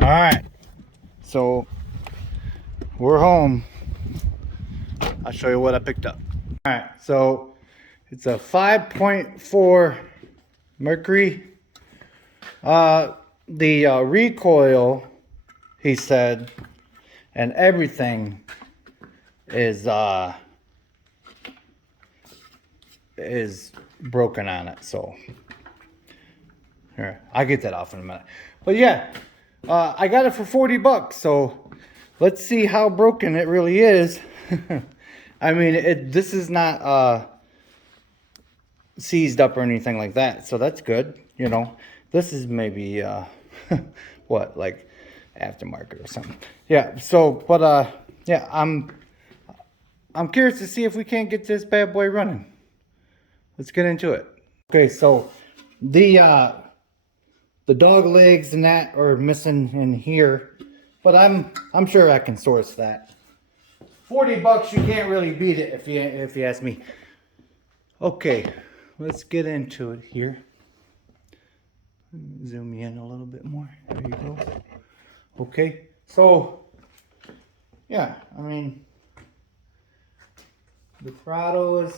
All right, so we're home. I'll show you what I picked up. All right, so it's a 5.4 Mercury. The recoil, he said, and everything is broken on it. So here, I'll get that off in a minute. But yeah, I got it for 40 bucks. So let's see how broken it really is. I mean, this is not seized up or anything like that, so that's good. You know, this is maybe what, like aftermarket or something. Yeah. So, but yeah, I'm curious to see if we can't get this bad boy running. Let's get into it. Okay, so the dog legs and that are missing in here, but I'm sure I can source that. 40 bucks, you can't really beat it if you ask me. Okay, let's get into it here. Zoom in a little bit more. There you go. Okay, so yeah, I mean, the throttle is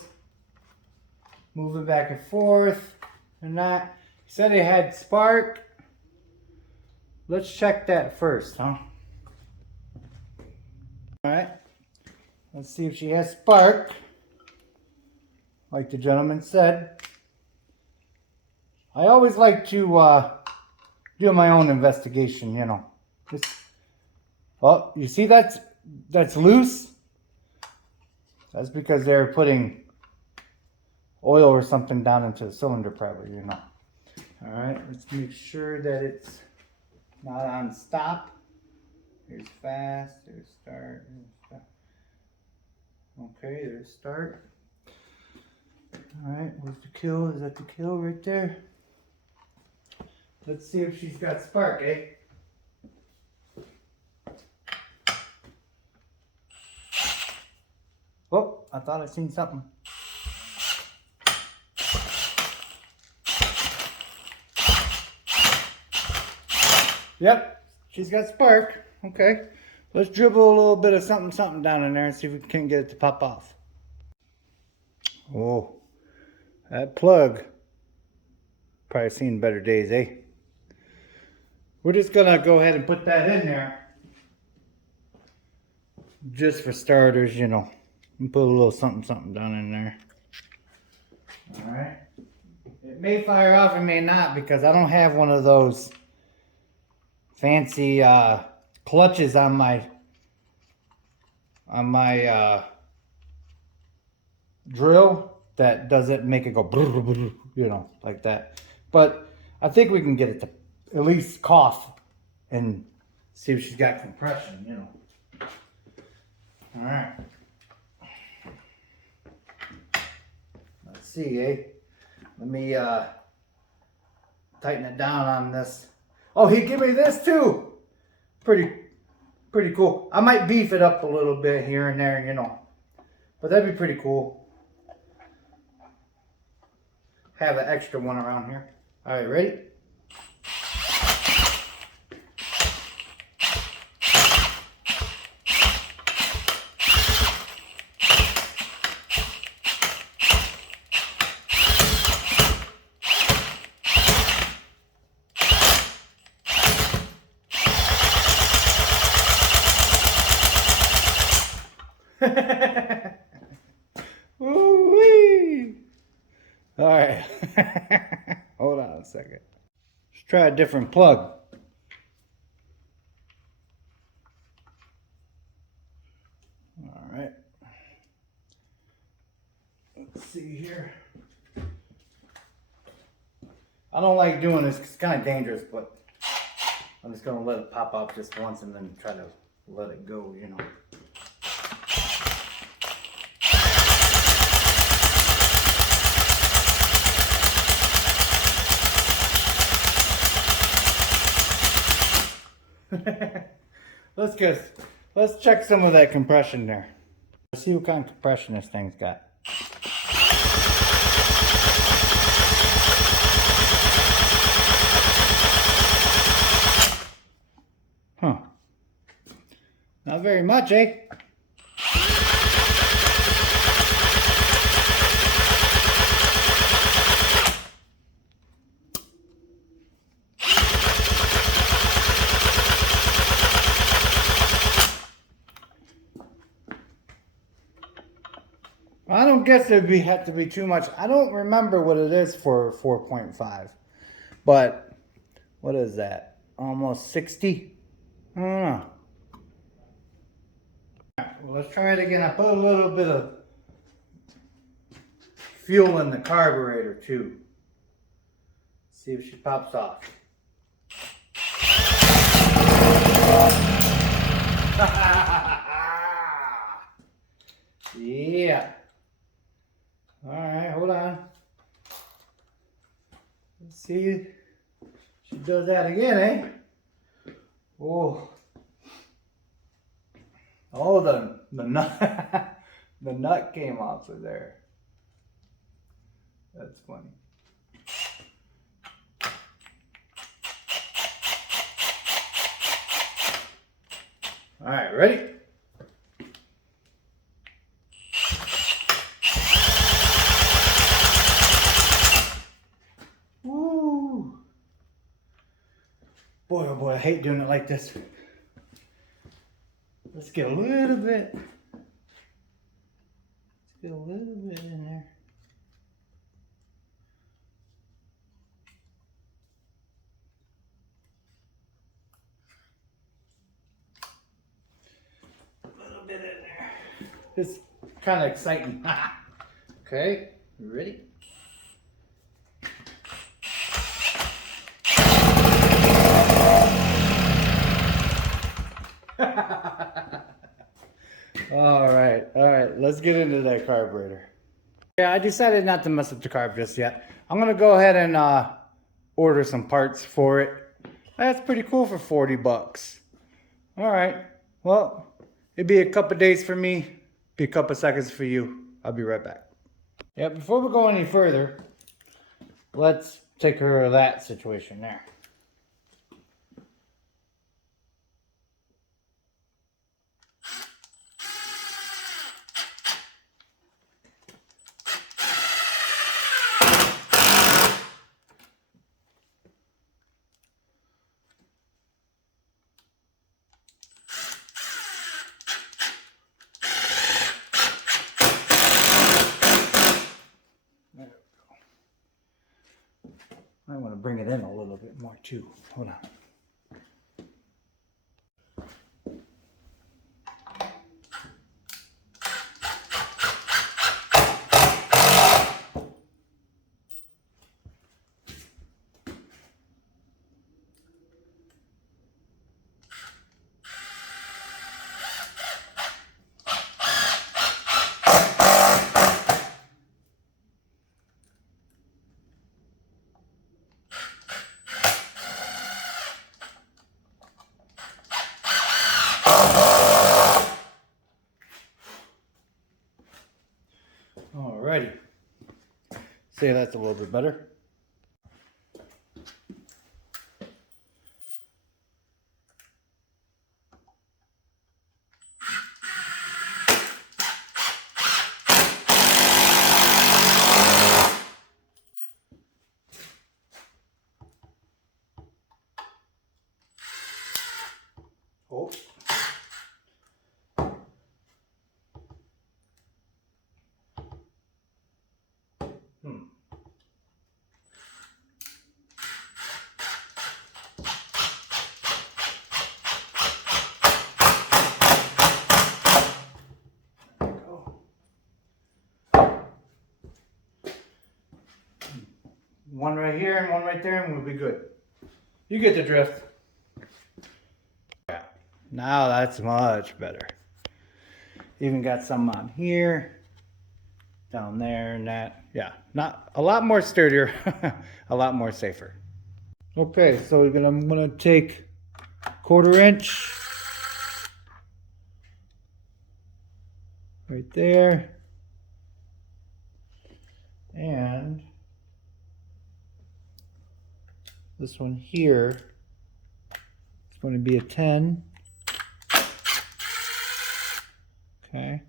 moving back and forth and that. He said it had spark. Let's check that first, huh? All right, let's see if she has spark, like the gentleman said. I always like to do my own investigation, you know. Oh, you see that's loose? That's because they're putting oil or something down into the cylinder, probably, you know. All right, let's make sure that it's not on stop. Here's fast, there's start, there's stop. Okay, there's start. All right, where's the kill? Is that the kill right there? Let's see if she's got spark, eh? Oh, I thought I seen something. Yep, she's got spark. Okay, let's dribble a little bit of something down in there and see if we can get it to pop off. Oh, that plug. Probably seen better days, eh? We're just gonna go ahead and put that in there. Just for starters, you know. And put a little something down in there. Alright. It may fire off, it may not, because I don't have one of those fancy clutches on my drill that doesn't make it go you know, like that. But I think we can get it to at least cough and see if she's got compression, you know. All right. Let's see, eh? Let me tighten it down on this. Oh, he gave me this too. Pretty cool. I might beef it up a little bit here and there, you know. But that'd be pretty cool. Have an extra one around here. All right, ready? Woo-wee. All right. Hold on a second. Let's try a different plug. All right. Let's see here. I don't like doing this 'cause it's kind of dangerous, but I'm just going to let it pop up just once and then try to let it go, you know. Let's check some of that compression there. Let's see what kind of compression this thing's got. Huh. Not very much, eh? I don't guess it'd have to be too much. I don't remember what it is for 4.5. But what is that? Almost 60? I don't know. Well, let's try it again. I put a little bit of fuel in the carburetor too. See if she pops off. Yeah. All right, hold on. Let's see. She does that again, eh? Oh. Oh, the nut, the nut came off of there. That's funny. All right, ready? Woo! Boy, oh boy, I hate doing it like this. Let's get a little bit. Let's get a little bit in there. A little bit in there. It's kind of exciting. Okay, you ready? All right, let's get into that carburetor. Yeah, I decided not to mess up the carb just yet. I'm gonna go ahead and order some parts for it. That's pretty cool for 40 bucks. All right, well, it'd be a couple days for me, be a couple seconds for you. I'll be right back. Yeah, before we go any further, let's take care of that situation there. I want to bring it in a little bit more too. Hold on. Alrighty. See, that's a little bit better. Oh. One right here and one right there, and we'll be good. You get the drift. Yeah. Now that's much better. Even got some on here, down there, and that. Yeah, not a lot more sturdier, a lot more safer. Okay, so I'm gonna take 1/4 inch right there, and this one here, it's going to be a 10. Okay.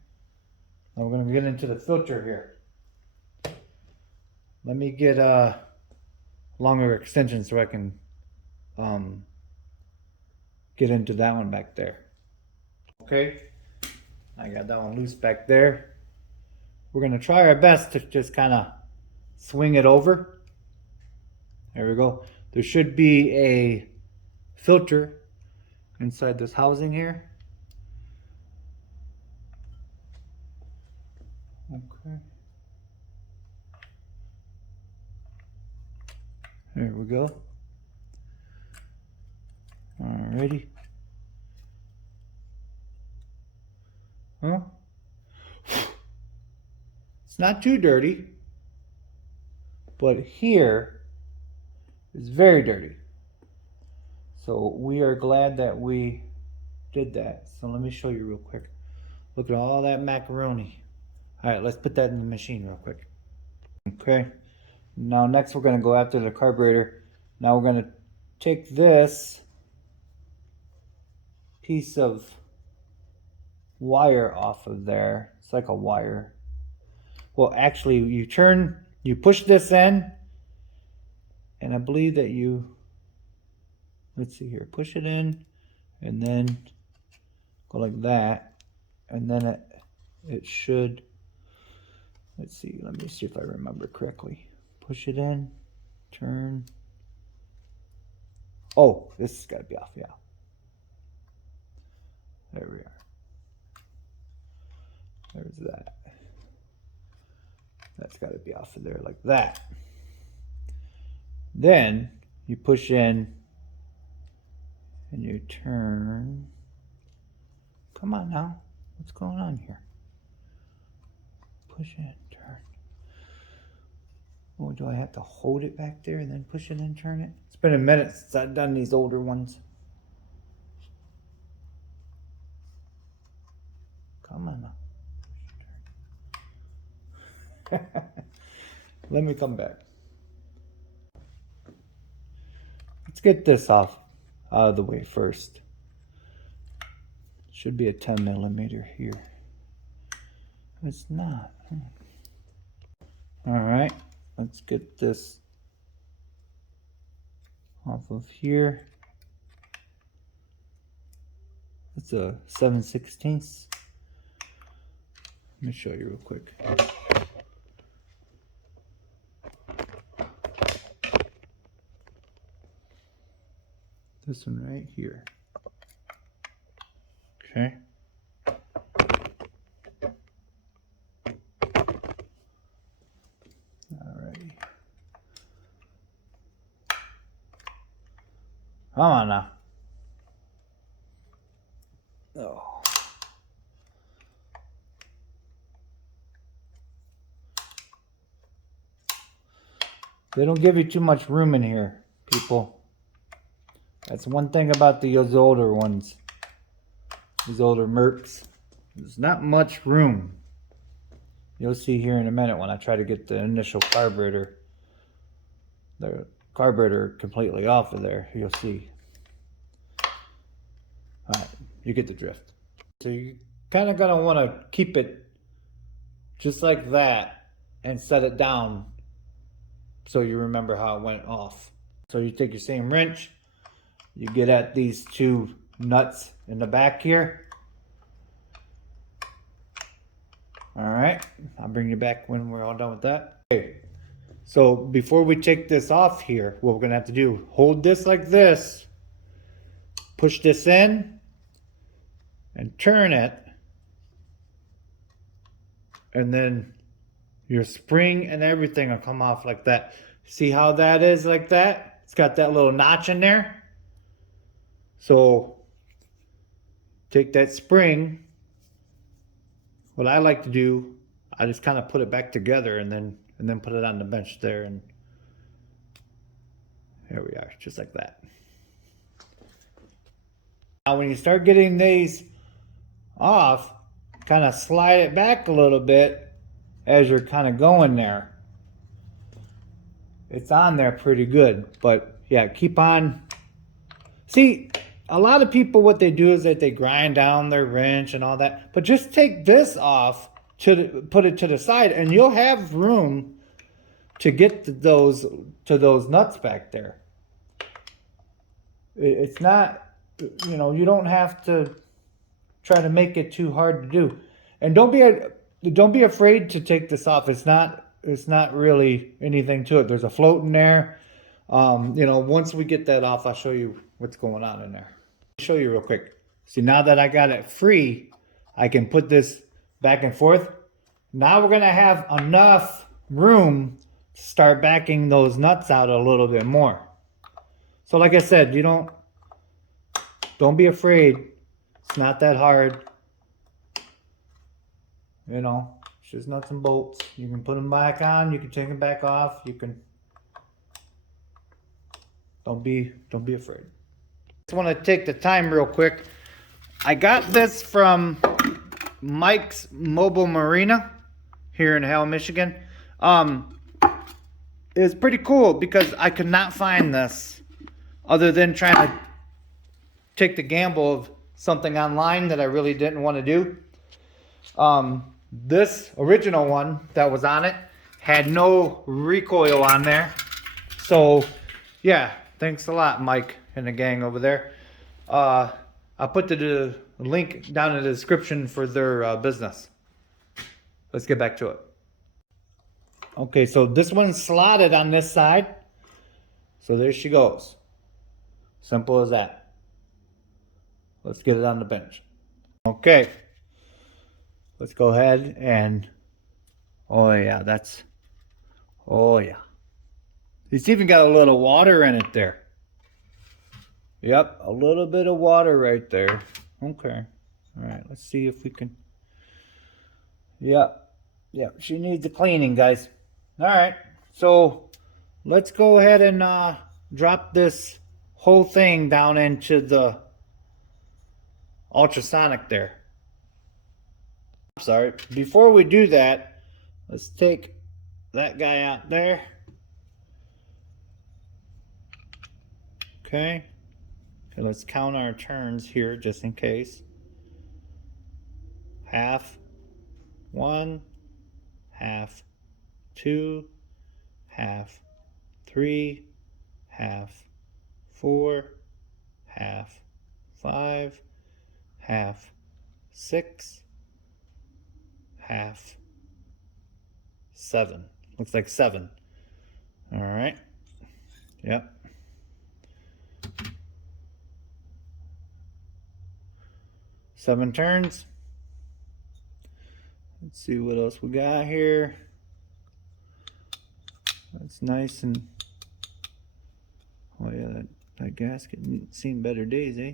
Now we're going to get into the filter here. Let me get a longer extension so I can get into that one back there. Okay. I got that one loose back there. We're going to try our best to just kind of swing it over. There we go. There should be a filter inside this housing here. Okay. There we go. Alrighty. Huh? It's not too dirty, but here is very dirty. So we are glad that we did that. So let me show you real quick. Look at all that macaroni. All right, let's put that in the machine real quick. Okay. Now next we're going to go after the carburetor. Now we're going to take this piece of wire off of there. It's like a wire. Well, actually you push this in, and I believe that let's see here, push it in and then go like that, and then it should, let's see, let me see if I remember correctly. Push it in, turn. Oh, this has got to be off, yeah. There we are. There's that. That's got to be off of there like that. Then you push in and you turn. Come on now. What's going on here? Push in, turn. Oh, do I have to hold it back there and then push it and turn it? It's been a minute since I've done these older ones. Come on now. Let me come back. Let's get this off out of the way first. Should be a 10 millimeter here. It's not. All right, let's get this off of here. It's a 7/16. Let me show you real quick. This one right here. Okay. Alrighty. Come on now. Oh. They don't give you too much room in here, people. That's one thing about these older ones. These older Mercs. There's not much room. You'll see here in a minute when I try to get the initial carburetor, the carburetor completely off of there. You'll see. Alright, you get the drift. So you kind of gonna want to keep it just like that and set it down so you remember how it went off. So you take your same wrench, you get at these two nuts in the back here. Alright, I'll bring you back when we're all done with that. Okay, so before we take this off here, what we're going to have to do, hold this like this, push this in, and turn it, and then your spring and everything will come off like that. See how that is like that? It's got that little notch in there. So take that spring. What I like to do, I just kind of put it back together and then put it on the bench there, and there we are, just like that. Now when you start getting these off, kind of slide it back a little bit as you're kind of going there. It's on there pretty good, but yeah, keep on. See, a lot of people, what they do is that they grind down their wrench and all that. But just take this off, put it to the side, and you'll have room to get to those nuts back there. It's not, you don't have to try to make it too hard to do. And don't be afraid to take this off. It's not really anything to it. There's a float in there. Once we get that off, I'll show you what's going on in there. I'll show you real quick. See, now that I got it free, I can put this back and forth. Now we're gonna have enough room to start backing those nuts out a little bit more. So like I said, don't be afraid. It's not that hard. It's just nuts and bolts. You can put them back on, you can take them back off, you can. Don't be afraid. Just want to take the time real quick. I got this from Mike's Mobile Marina here in Hale, Michigan. It's pretty cool because I could not find this other than trying to take the gamble of something online that I really didn't want to do. This original one that was on it had no recoil on there. So yeah, thanks a lot, Mike and the gang over there. I'll put the link down in the description for their business. Let's get back to it. Okay, so this one's slotted on this side. So there she goes. Simple as that. Let's get it on the bench. Okay. Let's go ahead and, oh yeah. It's even got a little water in it there. Yep, a little bit of water right there. Okay. All right, let's see if we can. Yep, she needs a cleaning, guys. All right, so let's go ahead and drop this whole thing down into the ultrasonic there. Sorry, before we do that, let's take that guy out there. Okay, let's count our turns here just in case. Half, 1, half, 2, half, 3, half, 4, half, 5, half, 6, half, 7. Looks like 7. All right. Yep. Seven turns. Let's see what else we got here. That's nice and, oh yeah, that gasket seen better days, eh?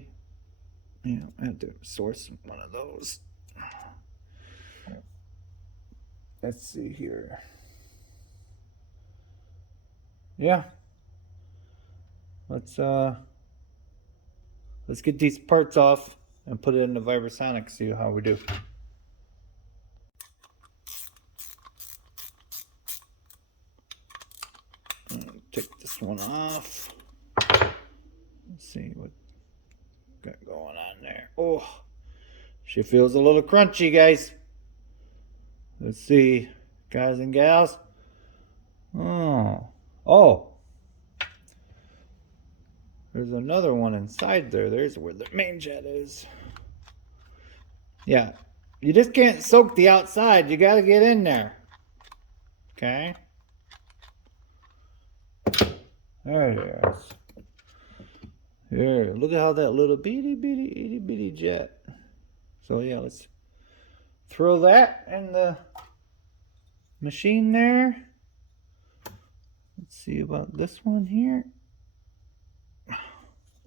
Yeah, I have to source one of those. Let's see here. Yeah. Let's get these parts off and put it in the Vibrasonic, see how we do. Take this one off. Let's see what got going on there. Oh, she feels a little crunchy, guys. Let's see, guys and gals. Oh, there's another one inside there. There's where the main jet is. Yeah, you just can't soak the outside. You got to get in there. Okay. There it is. Here, look at how that little bitty jet. So yeah, let's throw that in the machine there. Let's see about this one here.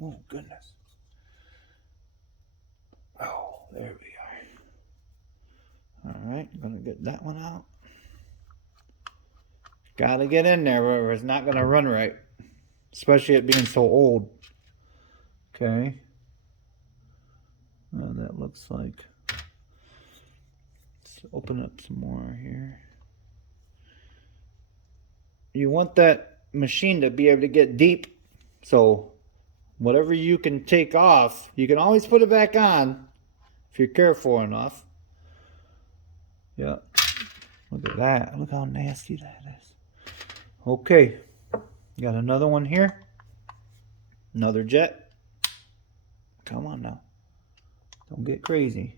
Oh goodness. Oh, there we are. All right, gonna get that one out. Gotta get in there or it's not gonna run right. Especially it being so old. Okay. Oh, that looks like. Let's open up some more here. You want that machine to be able to get deep. So whatever you can take off, you can always put it back on if you're careful enough. Yeah. Look at that. Look how nasty that is. Okay. Got another one here. Another jet. Come on now. Don't get crazy.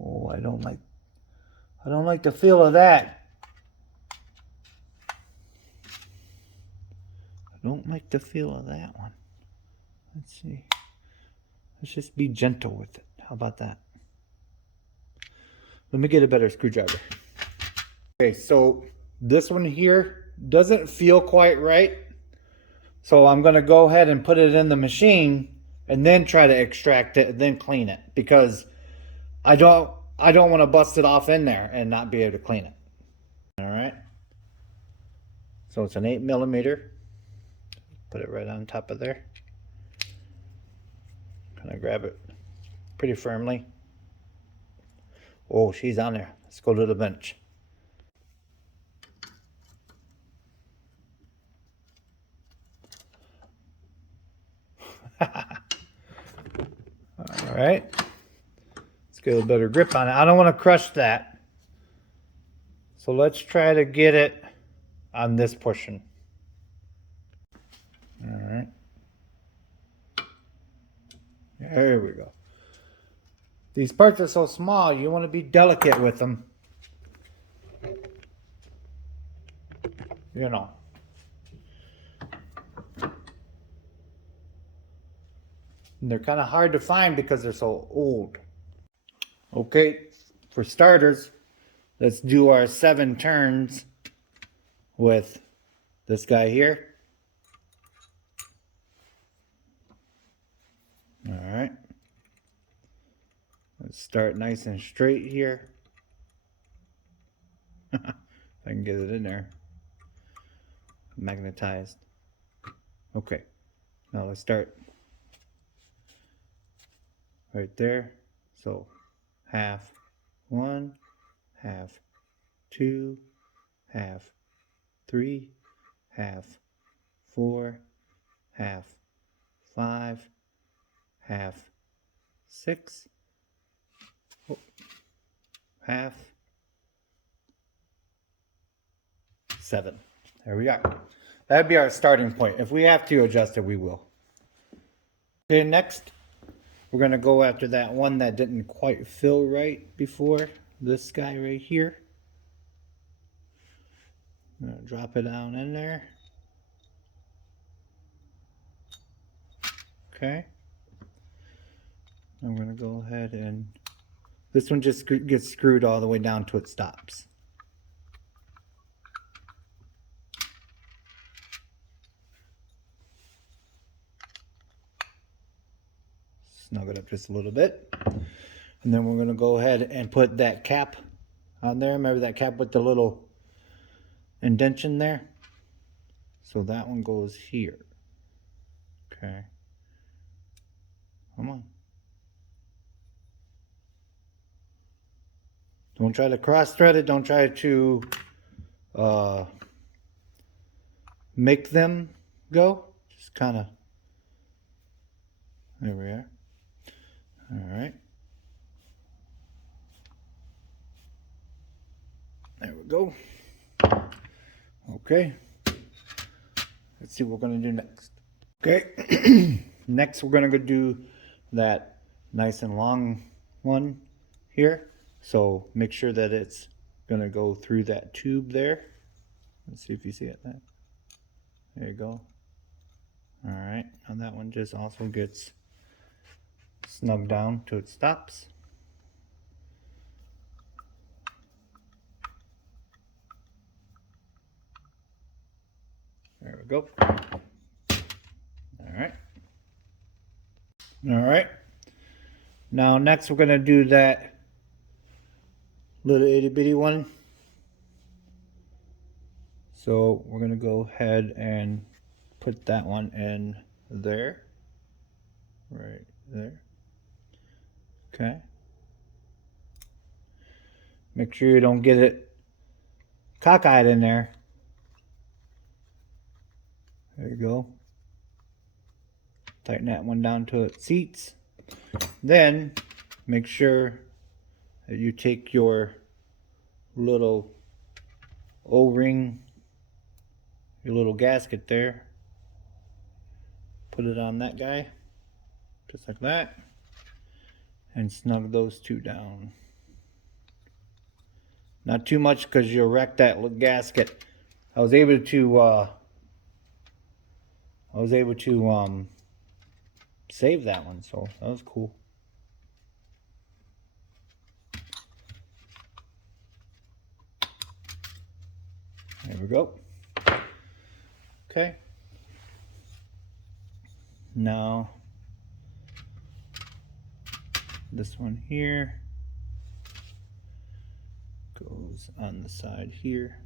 Oh, I don't like the feel of that. I don't like the feel of that one. Let's see. Let's just be gentle with it. How about that? Let me get a better screwdriver. Okay, so this one here doesn't feel quite right. So I'm going to go ahead and put it in the machine and then try to extract it and then clean it, because I don't want to bust it off in there and not be able to clean it. All right. So it's an 8mm. Put it right on top of there. Kind of grab it pretty firmly. Oh, she's on there. Let's go to the bench. All right. Let's get a better grip on it. I don't want to crush that. So let's try to get it on this portion. All right. There we go. These parts are so small, you want to be delicate with them. You know. And they're kind of hard to find because they're so old. Okay, for starters, let's do our 7 turns with this guy here. All right. Let's start nice and straight here. If I can get it in there. Magnetized. Okay. Now let's start right there. So half 1, half 2, half 3, half 4, half 5, half 6, half 7. There we are. That'd be our starting point. If we have to adjust it, we will. Okay, next, we're going to go after that one that didn't quite fill right before. This guy right here. I'm going to drop it down in there. Okay. I'm going to go ahead and... This one just gets screwed all the way down till it stops. Snug it up just a little bit. And then we're going to go ahead and put that cap on there. Remember that cap with the little indentation there? So that one goes here. Okay. Come on. Don't try to cross thread it. Don't try to make them go. Just kind of. There we are. All right. There we go. Okay. Let's see what we're going to do next. Okay. Next, we're going to go do that nice and long one here. So make sure that it's going to go through that tube there. Let's see if you see it there. There you go. All right. And that one just also gets snug down till it stops. There we go. All right. All right. Now next we're going to do that little itty bitty one. So we're going to go ahead and put that one in there. Right there. Okay. Make sure you don't get it cockeyed in there. There you go. Tighten that one down to its seats. Then make sure that you take your little O-ring, your little gasket there, put it on that guy, just like that, and snug those two down. Not too much because you'll wreck that little gasket. I was able to save that one, so that was cool. There we go. Okay. Now this one here goes on the side here.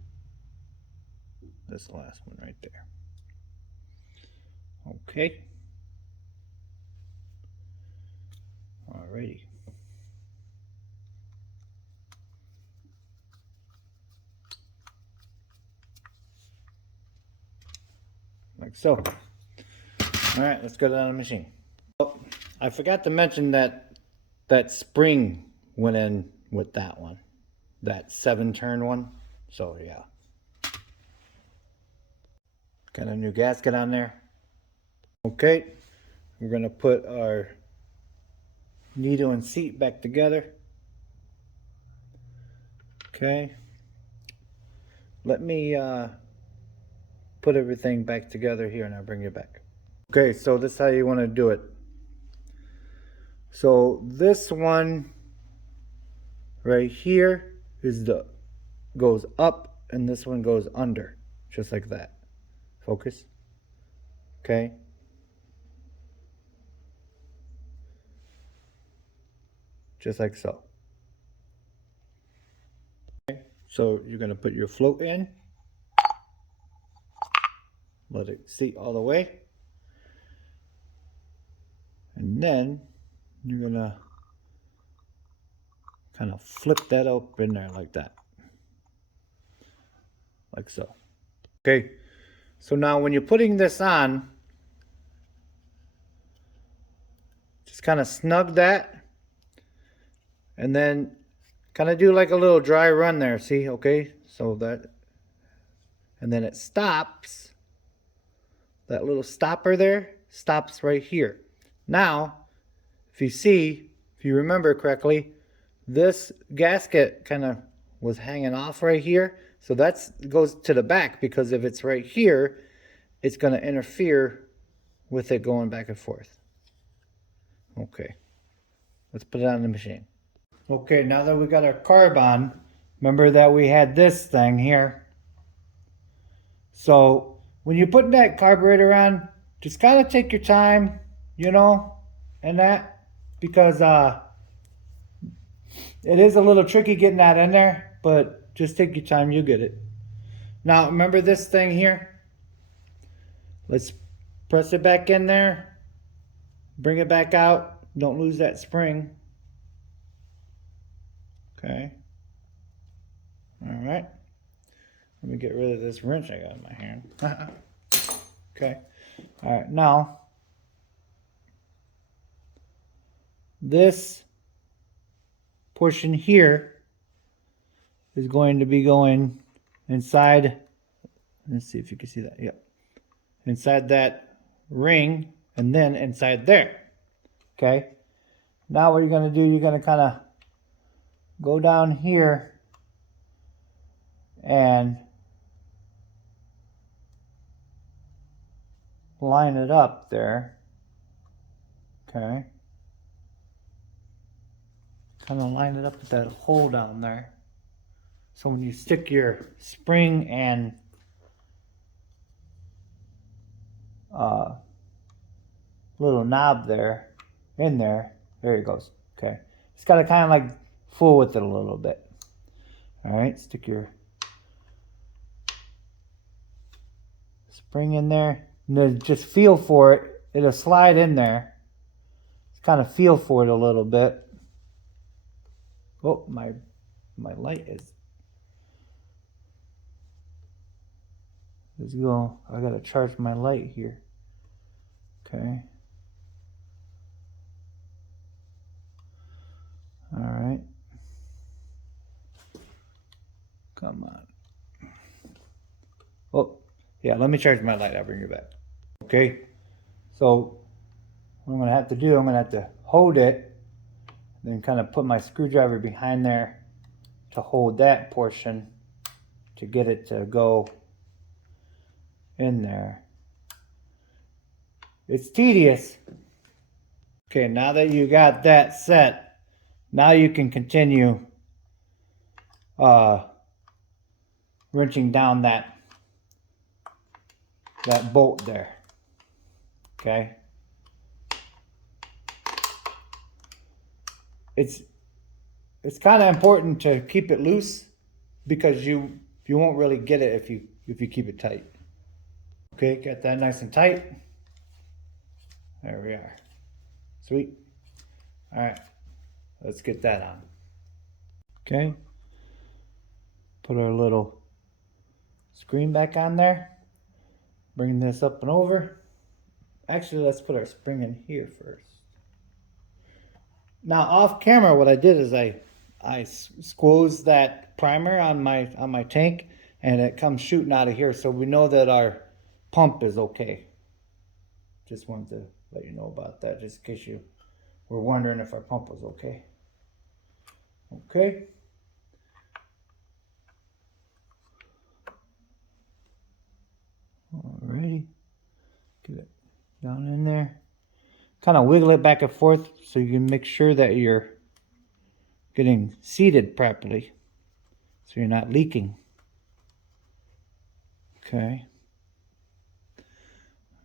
This last one right there. Okay. Alrighty. Like so. Alright, let's go down the machine. Oh, I forgot to mention that spring went in with that one. That 7-turn one. So yeah. Got a new gasket on there. Okay. We're gonna put our needle and seat back together. Okay. Let me put everything back together here and I'll bring you back. Okay, so this is how you want to do it. So this one right here is goes up and this one goes under, just like that. Focus. Okay. Just like so. Okay. So you're going to put your float in. Let it seat all the way. And then you're going to kind of flip that up in there like that. Like so. Okay. So now when you're putting this on, just kind of snug that. And then kind of do like a little dry run there. See? Okay. So that. And then it stops. That little stopper there stops right here. Now, if you remember correctly, this gasket kind of was hanging off right here. So that goes to the back because if it's right here, it's going to interfere with it going back and forth. Okay. Let's put it on the machine. Okay, now that we got our carb on, remember that we had this thing here. So when you're putting that carburetor on, just kind of take your time, you know, and that, because it is a little tricky getting that in there, but just take your time, you'll get it. Now, remember this thing here? Let's press it back in there, bring it back out, don't lose that spring. Okay. All right. Let me get rid of this wrench I got in my hand. Okay. All right. Now, this portion here is going to be going inside. Let's see if you can see that. Yep. Inside that ring and then inside there. Okay. Now what you're going to do, you're going to kind of go down here and line it up there. Okay. Kind of line it up with that hole down there. So when you stick your spring and little knob there in there, there it goes. Okay. It's got to kind of like fool with it a little bit. All right. Stick your spring in there. And then just feel for it. It'll slide in there. Just kind of feel for it a little bit. Oh, my light is. Let's go. I gotta charge my light here. Okay. All right. Come on. Oh, yeah, let me charge my light. I'll bring you back. Okay. So what I'm gonna have to do, I'm gonna have to hold it, then kind of put my screwdriver behind there to hold that portion to get it to go in there. It's tedious. Okay, now that you got that set, now you can continue wrenching down that bolt there. Okay. It's kind of important to keep it loose because you won't really get it if you keep it tight. Okay, get that nice and tight. There we are. Sweet. All right, let's get that on. Okay, put our little screen back on there. Bring this up and over. Actually, let's put our spring in here first. Now, off camera, what I did is I squoze that primer on my tank, and it comes shooting out of here, so we know that our pump is okay. Just wanted to let you know about that, just in case you were wondering if our pump was okay. Okay. Alrighty. Get it down in there. Kind of wiggle it back and forth so you can make sure that you're getting seated properly, so you're not leaking. Okay.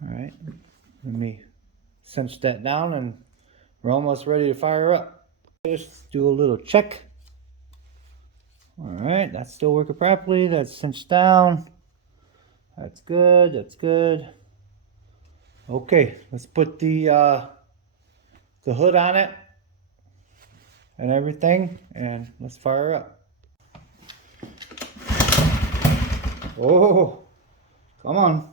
All right. Let me cinch that down and we're almost ready to fire up. Just do a little check. All right, that's still working properly. That's cinched down. That's good. That's good. Okay, let's put the hood on it and everything, and let's fire up. Oh, come on.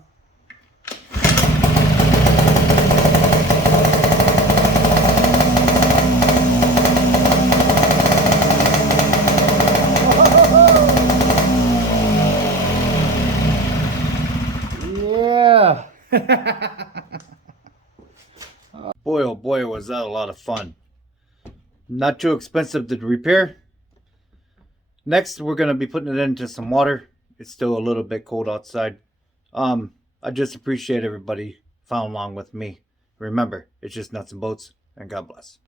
Yeah. Boy, oh boy, was that a lot of fun. Not too expensive to repair. Next, we're going to be putting it into some water. It's still a little bit cold outside. I just appreciate everybody following along with me. Remember, it's just nuts and bolts, and God bless.